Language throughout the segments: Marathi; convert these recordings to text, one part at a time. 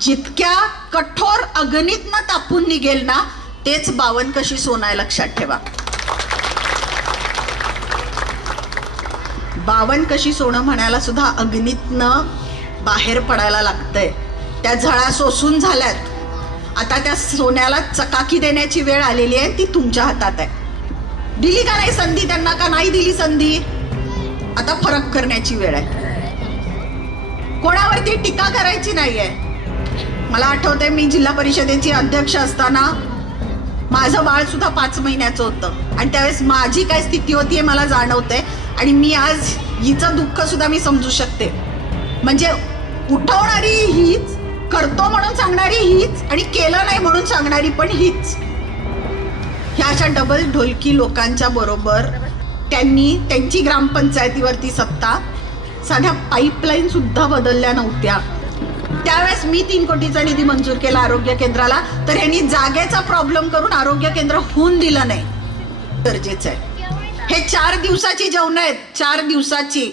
जितक्या कठोर अग्नीतनं तापून निघेल ना तेच 52 कशी सोनं आहे, लक्षात ठेवा. 52 कशी सोनं म्हणायला सुद्धा अग्नीतनं बाहेर पडायला लागतंय. त्या झळा सोसून झाल्यात. आता त्या सोन्याला चकाकी देण्याची वेळ आलेली आहे, ती तुमच्या हातात आहे. दिली का नाही संधी त्यांना, का नाही दिली संधी, आता फरक करण्याची वेळ आहे. कोणावरती टीका करायची नाहीये. मला आठवतंय मी जिल्हा परिषदेची अध्यक्ष असताना माझं बाळ सुद्धा 5 महिन्याचं होतं आणि त्यावेळेस माझी काय स्थिती होती हे मला जाणवतंय. आणि मी आज हिचं दुःख सुद्धा मी समजू शकते. म्हणजे उठवणारी हीच, करतो म्हणून सांगणारी हीच आणि केलं नाही म्हणून सांगणारी पण हीच. ह्या अशा डबल ढोलकी लोकांच्या बरोबर त्यांनी त्यांची ग्रामपंचायतीवरती सत्ता, साध्या पाईपलाईन सुद्धा बदलल्या नव्हत्या. त्यावेळेस मी 3 कोटीचा निधी मंजूर केला आरोग्य केंद्राला, तर ह्यांनी जागेचा प्रॉब्लेम करून आरोग्य केंद्र होऊन दिलं नाही. गरजेचं आहे. हे 4 दिवसाची जेवण आहेत, 4 दिवसाची,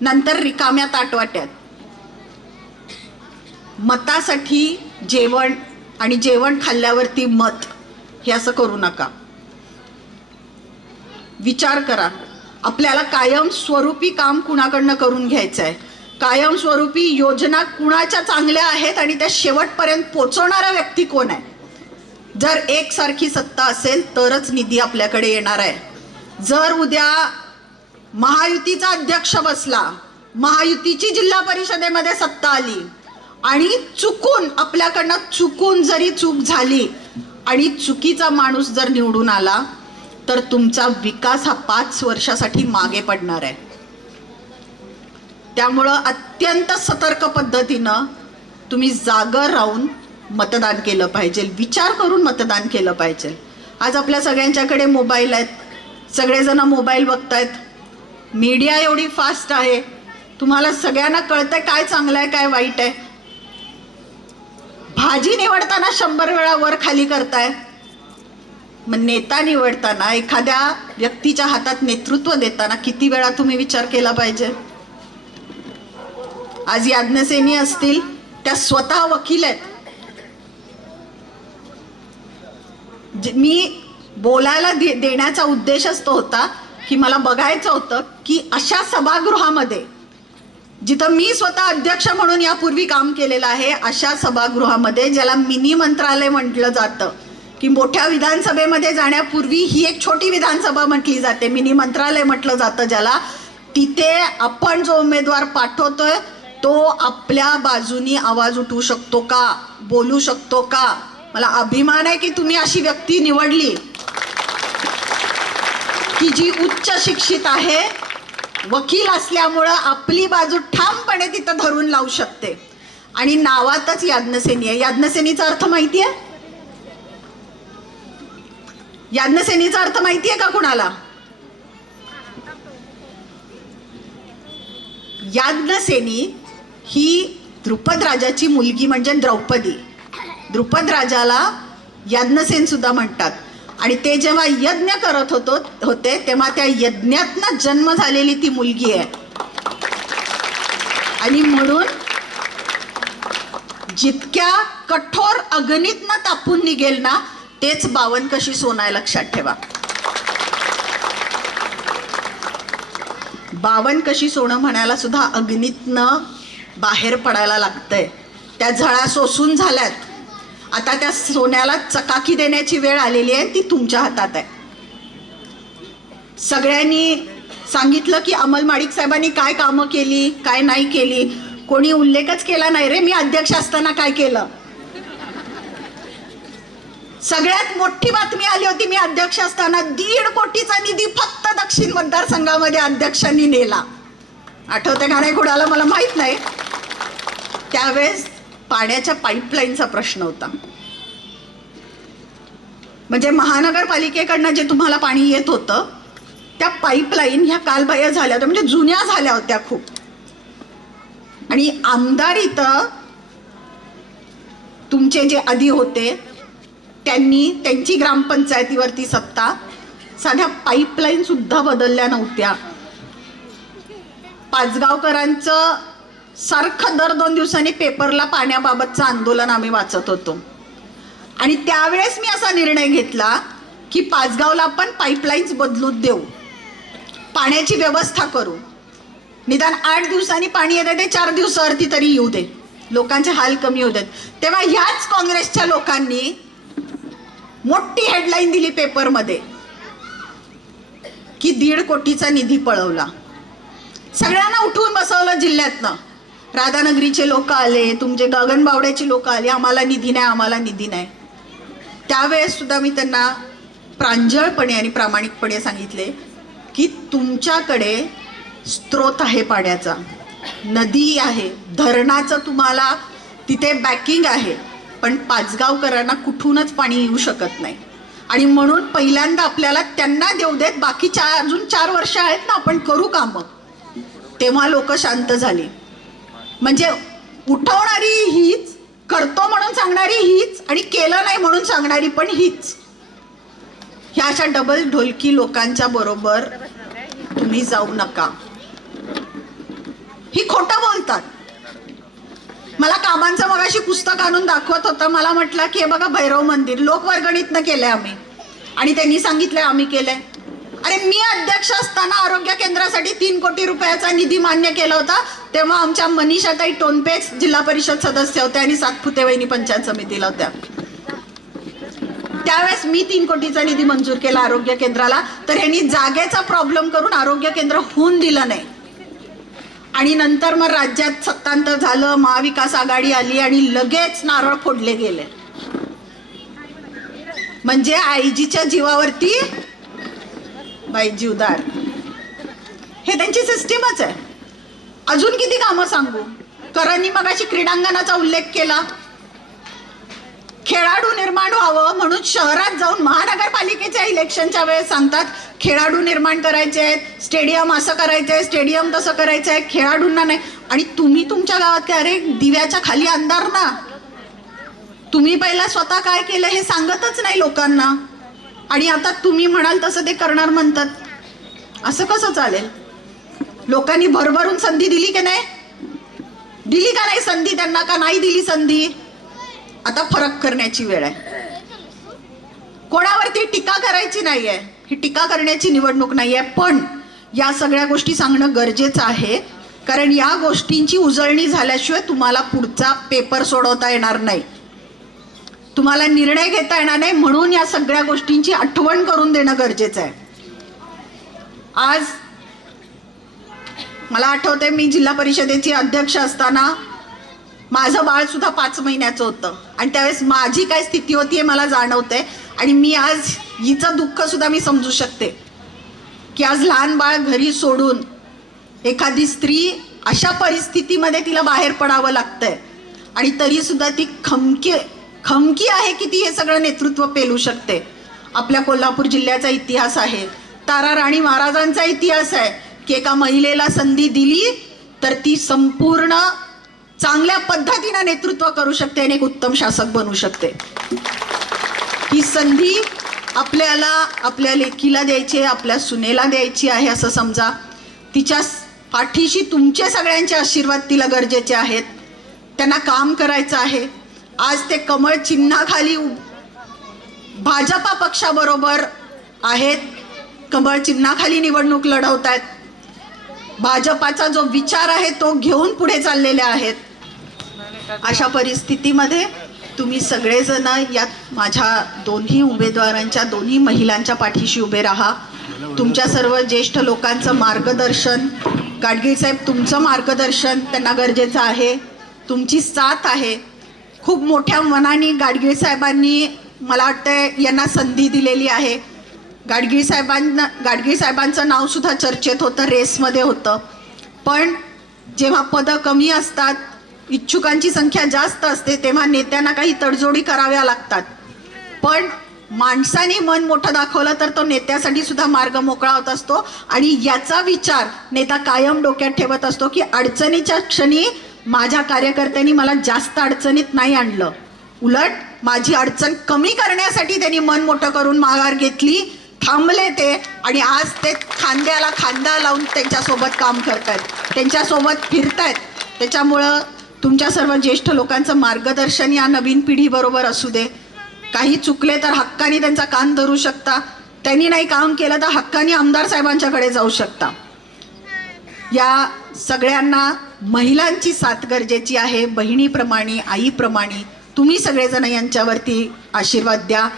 नंतर रिकाम्या ताटवाट्यात. मतासाठी जेवण आणि जेवण खाल्ल्यावरती मत, हे असं करू नका. विचार करा. आपल्याला कायमस्वरूपी काम कुणाकडनं करून घ्यायचं आहे, कायमस्वरूपी योजना कुणाच्या चांगल्या आहेत आणि त्या शेवटपर्यंत पोचवणारा व्यक्ती कोण आहे. जर एकसारखी सत्ता असेल तरच निधी आपल्याकडे येणार आहे. जर उद्या महायुतीचा अध्यक्ष बसला, महायुतीची जिल्हा परिषदेमध्ये सत्ता आली आणि चुकून आपल्याकडनं चुकून जरी चूक झाली आणि चुकीचा माणूस जर निवडून आला तर तुमचा विकास हा 5 वर्षासाठी मागे पडणार आहे. त्यामुळं अत्यंत सतर्क पद्धतीनं तुम्ही जागर राहून मतदान केलं पाहिजे, विचार करून मतदान केलं पाहिजे. आज आपल्या सगळ्यांच्याकडे मोबाईल आहेत, सगळेजण मोबाईल बघतायत. मीडिया एवढी फास्ट आहे, तुम्हाला सगळ्यांना कळतंय काय चांगलं आहे काय वाईट आहे. भाजी निवडताना 100 वेळा वर खाली करताय, मग नेता निवडताना, एखाद्या व्यक्तीच्या हातात नेतृत्व देताना किती वेळा तुम्ही विचार केला पाहिजे. आज याज्ञसेनी असतील, त्या स्वतः वकील आहेत. मी बोलायला देण्याचा उद्देशच तो होता की मला बघायचं होतं की अशा सभागृहामध्ये, जिथं मी स्वतः अध्यक्ष म्हणून यापूर्वी काम केलेलं आहे, अशा सभागृहामध्ये ज्याला मिनी मंत्रालय म्हटलं जातं, की मोठ्या विधानसभेमध्ये जाण्यापूर्वी ही एक छोटी विधानसभा म्हटली जाते, मिनी मंत्रालय म्हटलं जातं ज्याला, तिथे आपण जो उमेदवार पाठवतोय तो आपल्या बाजूनी आवाज उठवू शकतो का, बोलू शकतो का. मला अभिमान आहे की तुम्ही अशी व्यक्ती निवडली की जी उच्च शिक्षित आहे, वकील असल्यामुळं आपली बाजू ठामपणे तिथं धरून लावू शकते. आणि नावातच याज्ञसेनी आहे. याज्ञसेनीचा अर्थ माहिती आहे? याज्ञसेनीचा अर्थ माहिती आहे का कुणाला? याज्ञसेनी ही द्रुपद राजाची मुलगी म्हणजे द्रौपदी. द्रुपद राजाला याज्ञसेन सुद्धा म्हणतात. आणि ते जेव्हा यज्ञ करत होते तेव्हा त्या यज्ञातनं जन्म झालेली ती मुलगी आहे. आणि म्हणून जितक्या कठोर अग्नीतनं तापून निघेल ना तेच 52 कशी सोनं आहे, लक्षात ठेवा. 52 कशी सोनं म्हणायला सुद्धा अग्नीतनं बाहेर पडायला लागतंय. त्या झळा सोसून झाल्यात. आता त्या सोन्याला चकाकी देण्याची वेळ आलेली आहे, ती तुमच्या हातात आहे. सगळ्यांनी सांगितलं की अमल माडिक साहेबांनी काय कामं केली, काय नाही केली. कोणी उल्लेखच केला नाही रे, मी अध्यक्ष असताना काय केलं. सगळ्यात मोठी बातमी आली होती, मी अध्यक्ष असताना 1.5 कोटीचा निधी फक्त दक्षिण मतदारसंघामध्ये अध्यक्षांनी नेला. आठवते का नाही कुणाला मला माहित नाही. त्यावेळेस पाण्याच्या पाईपलाईनचा प्रश्न होता. म्हणजे महानगरपालिकेकडनं जे तुम्हाला पाणी येत होतं त्या पाईपलाईन ह्या कालबाह्य झाल्या होत्या, म्हणजे जुन्या झाल्या होत्या खूप. आणि आमदार इथं तुमचे जे आधी होते त्यांनी त्यांची ग्रामपंचायतीवरती सत्ता, साध्या पाईपलाईन सुद्धा बदलल्या नव्हत्या. पाचगावकरांचं सारखं दर 2 दिवसांनी पेपरला पाण्याबाबतचं आंदोलन आम्ही वाचत होतो. आणि त्यावेळेस मी असा निर्णय घेतला की पाचगावला आपण पाईपलाईन्स बदलून देऊ, पाण्याची व्यवस्था करू. निदान 8 दिवसांनी पाणी येते ते 4 दिवसावरती तरी येऊ दे, लोकांचे हाल कमी होत आहेत. तेव्हा ह्याच काँग्रेसच्या लोकांनी मोठी हेडलाईन दिली पेपरमध्ये की 1.5 कोटीचा निधी पळवला. सगळ्यांना उठवून बसवलं जिल्ह्यातनं. राधानगरीचे लोक आले, तुमचे गगनबावड्याची लोक आली, आम्हाला निधी नाही, आम्हाला निधी नाही. त्यावेळेस सुद्धा मी त्यांना प्रांजळपणे आणि प्रामाणिकपणे सांगितले की तुमच्याकडे स्रोत आहे पाण्याचा, नदी आहे, धरणाचं तुम्हाला तिथे बॅकिंग आहे, पण पाचगावकरांना कुठूनच पाणी येऊ शकत नाही. आणि म्हणून पहिल्यांदा आपल्याला त्यांना देऊ देत, बाकीच्या अजून 4 वर्ष आहेत ना, आपण करू कामं. तेव्हा लोक शांत झाली. म्हणजे उठवणारी हीच, करतो म्हणून सांगणारी हीच, आणि केलं नाही म्हणून सांगणारी पण हीच. ह्या अशा डबल ढोलकी लोकांच्या बरोबर तुम्ही जाऊ नका. ही खोटं बोलतात. मला कामांचं मगाशी पुस्तक आणून दाखवत होतं. मला म्हटलं की हे बघा भैरव मंदिर लोकवर्गणीतनं केलंय आम्ही, आणि त्यांनी सांगितलंय आम्ही केलंय. अरे मी अध्यक्ष असताना आरोग्य केंद्रासाठी 3 कोटी रुपयाचा निधी मान्य केला होता. तेव्हा आमच्या मनीषाताई टोनपेच जिल्हा परिषद सदस्य होत्या आणि सातपुते वहिनी पंचायत समितीला होत्या. त्यावेळेस मी 3 कोटीचा निधी मंजूर केला आरोग्य केंद्राला. तर ह्यांनी जागेचा प्रॉब्लेम करून आरोग्य केंद्र होऊन दिलं नाही. आणि नंतर मग राज्यात सत्तांतर झालं, महाविकास आघाडी आली आणि लगेच नारळ फोडले गेले. म्हणजे आईजीच्या जीवावरती बाई जीवदार, हे त्यांची सिस्टीमच आहे. अजून किती कामं सांगू. करणनी मगाशी क्रीडांगणाचा उल्लेख केला. खेळाडू निर्माण व्हावं म्हणून शहरात जाऊन महानगरपालिकेच्या इलेक्शनच्या वेळेस सांगतात खेळाडू निर्माण करायचे आहेत, स्टेडियम असं करायचं आहे, स्टेडियम तसं करायचं आहे, खेळाडूंना नाही. आणि तुम्ही तुमच्या गावात काय, अरे दिव्याच्या खाली अंधार ना. तुम्ही पहिला स्वतः काय केलं हे सांगतच नाही लोकांना, आणि आता तुम्ही म्हणाल तसं ते करणार म्हणतात. असं कसं चालेल. लोकांनी भरभरून संधी दिली की नाही, दिली का नाही संधी त्यांना, का नाही दिली संधी. आता फरक करण्याची वेळ आहे. कोणावरती टीका करायची नाहीये, ही टीका करण्याची निवडणूक नाहीये. पण या सगळ्या गोष्टी सांगणं गरजेचं आहे, कारण या गोष्टींची उजळणी झाल्याशिवाय तुम्हाला पुढचा पेपर सोडवता येणार नाही, तुम्हाला निर्णय घेता येणार नाही. म्हणून या सगळ्या गोष्टींची आठवण करून देणं गरजेचं आहे. आज मला आठवते मी जिल्हा परिषदेची अध्यक्ष असताना माझं बाळ सुद्धा 5 महिन्याचं होतं, आणि त्यावेळेस माझी काय स्थिती होती हे मला जाणवतंय. आणि मी आज हिचं दुःख सुद्धा मी समजू शकते की आज लहान बाळ घरी सोडून एखादी स्त्री अशा परिस्थितीमध्ये तिला बाहेर पडावं लागतंय, आणि तरी सुद्धा ती खमकी आहे की ती हे सगळं नेतृत्व पेलू शकते. आपल्या कोल्हापूर जिल्ह्याचा इतिहास आहे, तारा राणी महाराजांचा इतिहास आहे की एका महिलेला संधी दिली तर ती संपूर्ण चांगल्या पद्धतीनं नेतृत्व करू शकते आणि एक उत्तम शासक बनू शकते. ही संधी आपल्याला आपल्या लेकीला द्यायची आहे, आपल्या सुनेला द्यायची आहे असं समजा. तिच्या पाठीशी तुमचे सगळ्यांचे आशीर्वाद तिला गरजेचे आहेत. त्यांना काम करायचं आहे. आज ते कमळ चिन्हाखाली भाजपा पक्षाबरोबर आहेत, कमळ चिन्हाखाली निवडणूक लढवत आहेत. भाजपाचा जो विचार आहे तो घेऊन पुढे चाललेले आहेत. अशा परिस्थितीमध्ये तुम्ही सगळेजण यात माझ्या दोन्ही उमेदवारांच्या, दोन्ही महिलांच्या पाठीशी उभे राहा. तुमच्या सर्व ज्येष्ठ लोकांचं मार्गदर्शन, गाडगीळ साहेब तुमचं मार्गदर्शन त्यांना गरजेचं आहे, तुमची साथ आहे. खूप मोठ्या मनाने गाडगीळ साहेबांनी मला वाटतं यांना संधी दिलेली आहे. गाडगीळ साहेबांचं नाव सुद्धा चर्चेत होतं, रेसमध्ये होतं. पण जेव्हा पदं कमी असतात, इच्छुकांची संख्या जास्त असते, तेव्हा नेत्यांना काही तडजोडी कराव्या लागतात. पण माणसाने मन मोठं दाखवलं तर तो नेत्यासाठी सुद्धा मार्ग मोकळा होत असतो. आणि याचा विचार नेता कायम डोक्यात ठेवत असतो की अडचणीच्या क्षणी माझ्या कार्यकर्त्यांनी मला जास्त अडचणीत नाही आणलं, उलट माझी अडचण कमी करण्यासाठी त्यांनी मन मोठं करून माघार घेतली, थांबले ते, आणि आज ते खांद्याला खांदा लावून त्यांच्यासोबत काम करतायत, त्यांच्यासोबत फिरतायत. त्याच्यामुळं तुमच्या सर्व ज्येष्ठ लोकांचं मार्गदर्शन या नवीन पिढीबरोबर असू दे. काही चुकले तर हक्काने त्यांचा कान धरू शकता, त्यांनी नाही काम केलं तर हक्काने आमदार साहेबांच्याकडे जाऊ शकता. या सगळ्यांना महिलांची साथ गरजेची आहे. बहिणीप्रमाणे, आईप्रमाणे तुम्ही सगळेजण यांच्यावरती आशीर्वाद द्या.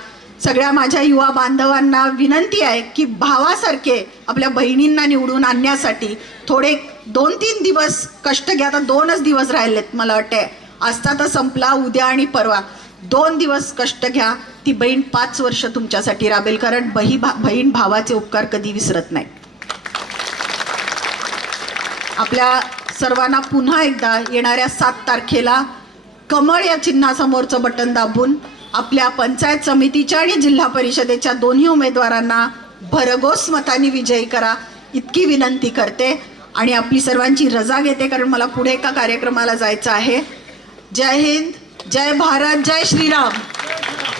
सगळ्या माझ्या युवा बांधवांना विनंती आहे की भावासारखे आपल्या बहिणींना निवडून आणण्यासाठी थोडे 2-3 दिवस कष्ट घ्या. आता 2च दिवस राहिलेत, मला वाटते आजचा तर संपला, उद्या आणि परवा 2 दिवस कष्ट घ्या. ती बहीण 5 वर्ष तुमच्यासाठी राबेल, कारण बहीण भावाचे उपकार कधी विसरत नाही. आपल्या सर्वांना पुन्हा एकदा येणाऱ्या 7 तारखेला कमळ या चिन्हासमोरचं बटन दाबून आपल्या पंचायत समितीच्या आणि जिल्हा परिषदेच्या दोन्ही उमेदवारांना भरघोस मतांनी विजयी करा, इतकी विनंती करते. आणि आपली सर्वांची रजा घेते, कारण मला पुढे एका कार्यक्रमाला जायचं आहे. जय हिंद, जय भारत, जय श्रीराम.